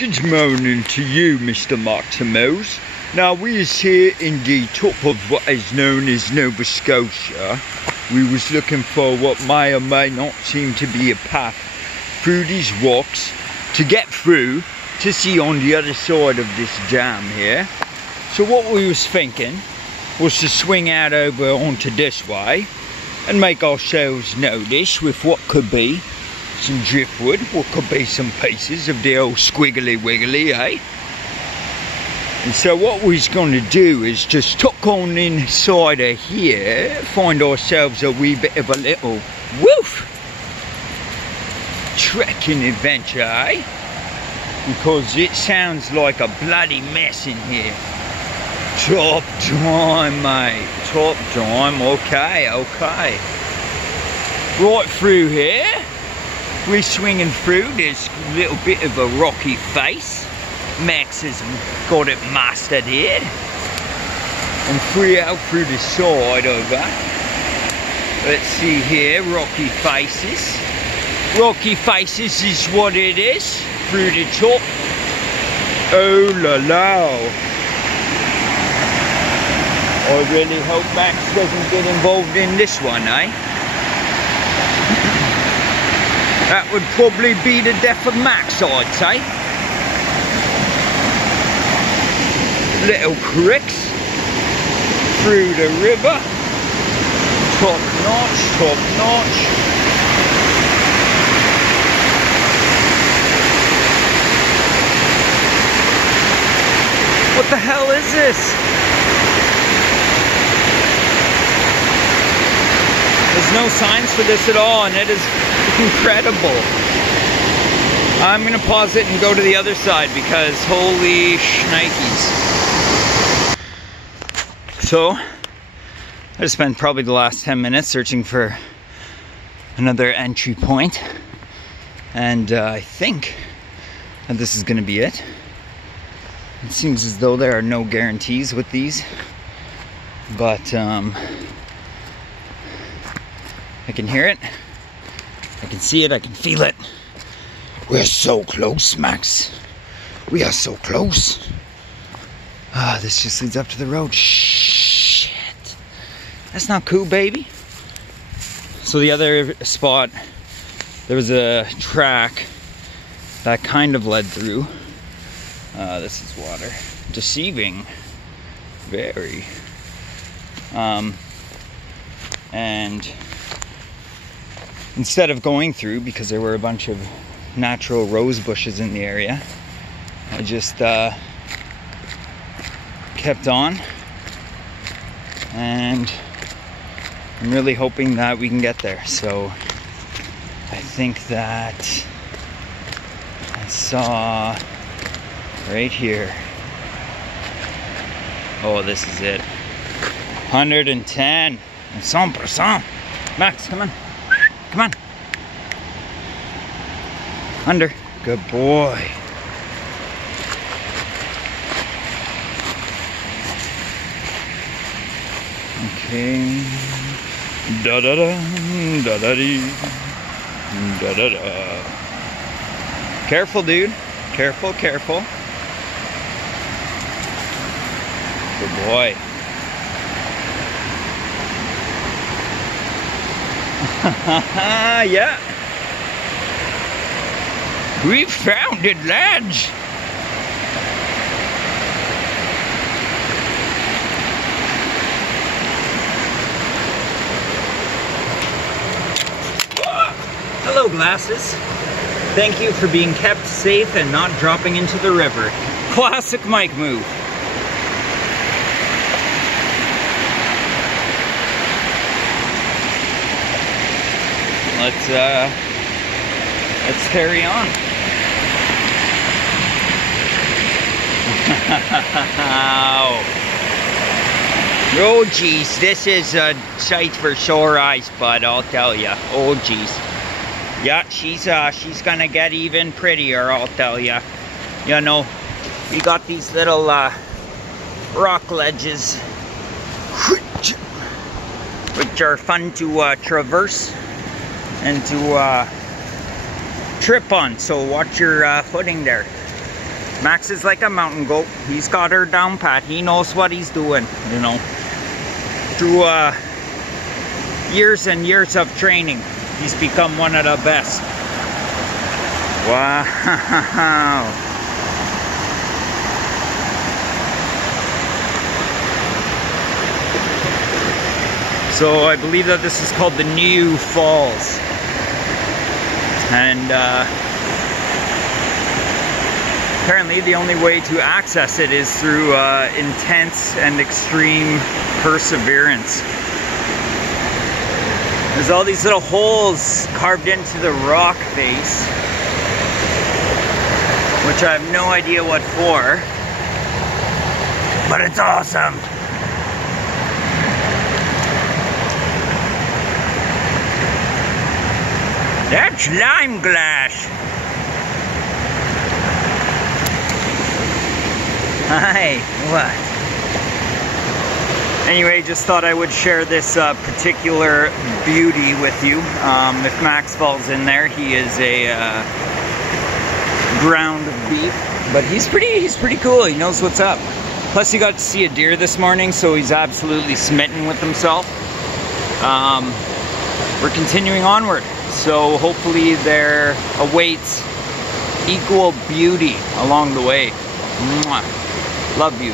Good morning to you, Mr. Maximos. Now, we is here in the top of what is known as Nova Scotia. We was looking for what may or may not seem to be a path through these rocks to get through to see on the other side of this jam here. So what we was thinking was to swing out over onto this way and make ourselves notice with what could be some driftwood, what could be some pieces of the old squiggly wiggly, eh? And so what we're going to do is just tuck on inside of here, find ourselves a wee bit of a little woof trekking adventure, eh? Because it sounds like a bloody mess in here. Top time, mate. Top time. Okay, okay. Right through here, we're swinging through this little bit of a rocky face. Max has got it mastered here. And free out through the side over. Let's see here, rocky faces. Rocky faces is what it is. Through the top. Oh la la. I really hope Max doesn't get involved in this one, eh? That would probably be the death of Max, I'd say. Little cricks through the river. Top notch, top notch. What the hell is this? There's no signs for this at all, and it is incredible. I'm gonna pause it and go to the other side because holy shnikes. So, I spent probably the last 10 minutes searching for another entry point, and I think that this is gonna be it. It seems as though there are no guarantees with these, but I can hear it, I can see it, I can feel it. We're so close, Max. We are so close. Ah, this just leads up to the road. Shit. That's not cool, baby. So the other spot, there was a track that kind of led through. This is water. Deceiving. Very. And instead of going through, because there were a bunch of natural rose bushes in the area, I just kept on, and I'm really hoping that we can get there. So I think that I saw right here, oh, this is it, 110 100%. Max, come on. Come on. Under. Good boy. Okay. Da da da da da dee. Da da da. Careful, dude. Careful, careful. Good boy. Yeah. We found it, lads. Hello, glasses. Thank you for being kept safe and not dropping into the river. Classic Mike move. Let's carry on. Oh geez, this is a sight for sore eyes, bud, I'll tell ya. Oh geez. Yeah, she's gonna get even prettier, I'll tell ya. You know, we got these little rock ledges which are fun to traverse and to trip on, so watch your footing there. Max is like a mountain goat. He's got her down pat. He knows what he's doing, you know. Through years and years of training, he's become one of the best. Wow. So I believe that this is called the New Falls. And apparently the only way to access it is through intense and extreme perseverance. There's all these little holes carved into the rock face, which I have no idea what for, but it's awesome. That's lime glass. Hi, what? Anyway, just thought I would share this particular beauty with you. If Max falls in there, he is a ground beef, but he's pretty cool. He knows what's up. Plus, he got to see a deer this morning, so he's absolutely smitten with himself. We're continuing onward, so hopefully there awaits equal beauty along the way. Mwah. Love you.